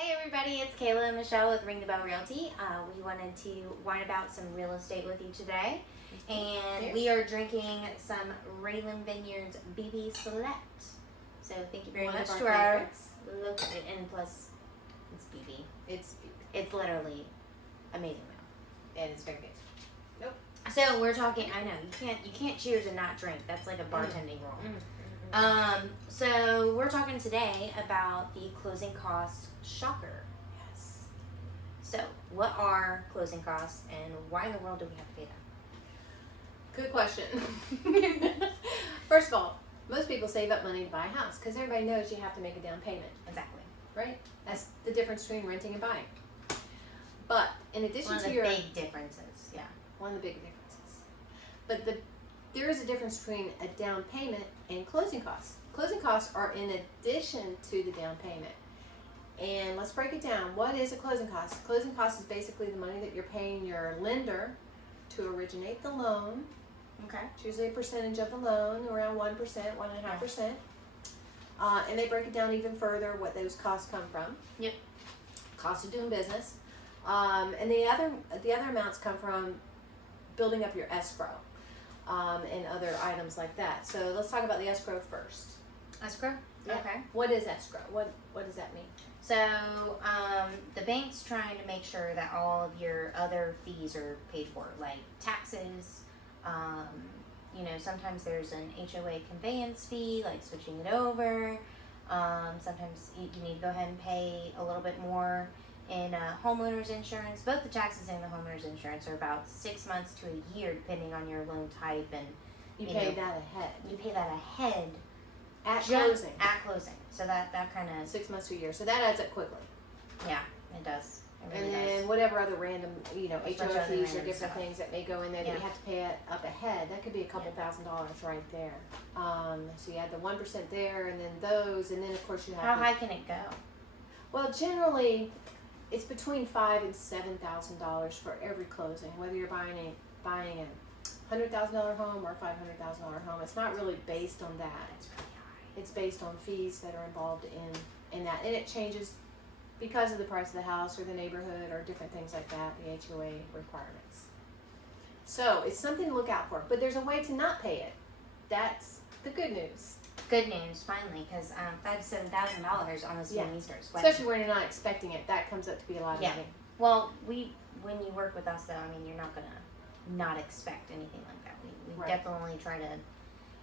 Hey everybody, it's Kayla and Michelle with Ring the Bell Realty. We wanted to whine about some real estate with you today. And we are drinking some Raylan Vineyards BB Select. So thank you very much to our local, and plus it's BB. It's literally amazing though. And it's very good. Nope. So we're talking, I know, you can't cheers and not drink. That's like a bartending rule. So we're talking today about the closing cost shocker. Yes. So what are closing costs and why in the world do we have to pay them? Good question. First of all, most people save up money to buy a house because everybody knows you have to make a down payment, Exactly. right? That's the difference between renting and buying. But in addition One of to the your big differences, yeah. one of the big differences, but there is a difference between a down payment and closing costs. Closing costs are in addition to the down payment. And let's break it down. What is a closing cost? Closing cost is basically the money that you're paying your lender to originate the loan. Okay. It's usually a percentage of the loan, around 1%, 1.5%. And they break it down even further what those costs come from. Yep. Cost of doing business. And the other amounts come from building up your escrow and other items like that. So let's talk about the escrow first. Escrow? Yeah. Okay. What is escrow? What does that mean? So the bank's trying to make sure that all of your other fees are paid for, like taxes. Sometimes there's an HOA conveyance fee, like switching it over. Sometimes you need to go ahead and pay a little bit more in homeowner's insurance. Both the taxes and the homeowner's insurance are about 6 months to a year, depending on your loan type, and You pay that ahead. You pay that ahead At just closing. At closing. So that kind of 6 months to a year. So that adds up quickly. yeah, it does. It really And then does. whatever other random, Bunch of HOA other fees or random different stuff. things that may go in there that Yeah. you have to pay up ahead. That could be a couple $1,000s right there. So you add the 1% there, and then those, and then of course you have. How high can it go? Well, generally, it's between $5,000 and $7,000 for every closing. Whether you're buying a $100,000 home or a $500,000 home, it's not really based on that. That's pretty high. It's based on fees that are involved in that, and it changes because of the price of the house or the neighborhood or different things like that, the HOA requirements. So it's something to look out for, but there's a way to not pay it. That's the good news. Good news, finally, because $5,000 to $7,000 almost Yeah. when we start sweating. Especially when you're not expecting it, that comes up to be a lot of Yeah. money. Well, when you work with us, though, I mean, you're not gonna not expect anything like that. We Right. definitely try to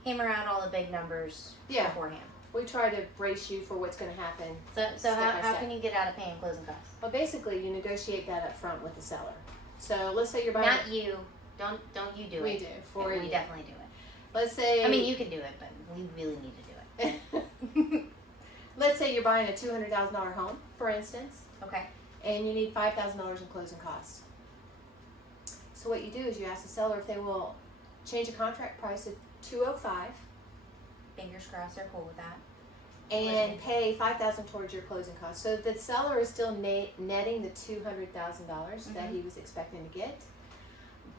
hammer out all the big numbers Yeah. beforehand. We try to brace you for what's going to happen. So Step how by step. can you get out of paying closing costs? Well, basically, you negotiate that up front with the seller. So let's say you're buying. Not you. Don't you do we it. do for We you. definitely do it. Let's say. I mean, you can do it, but we really need to do it. Let's say you're buying a $200,000 home, for instance. Okay. And you need $5,000 in closing costs. So what you do is you ask the seller if they will change a contract price to $205 Fingers crossed, they're cool with that. and pay $5,000 towards your closing costs. So the seller is still netting the $200,000 that he was expecting to get,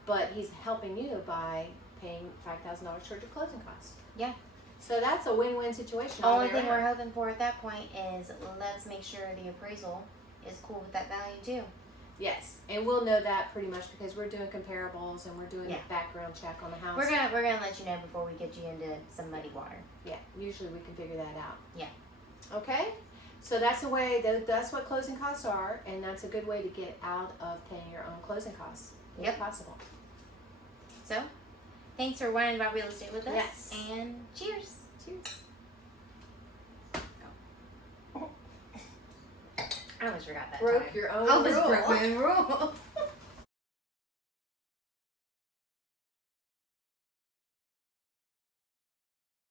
but he's helping you by paying $5,000 towards your closing costs. Yeah. So that's a win-win situation. The all only the way thing around. we're hoping for at that point is let's make sure the appraisal is cool with that value too. Yes, and we'll know that pretty much because we're doing comparables and we're doing Yeah. a background check on the house. We're gonna let you know before we get you into some muddy water. Yeah, usually we can figure that out. Yeah. Okay, so that's the way. That's what closing costs are, and that's a good way to get out of paying your own closing costs if Yep. possible. So, thanks for whining about real estate with us. Yes. And cheers. Cheers. I almost forgot that. Broke time. your own I almost rule. broke my own rule.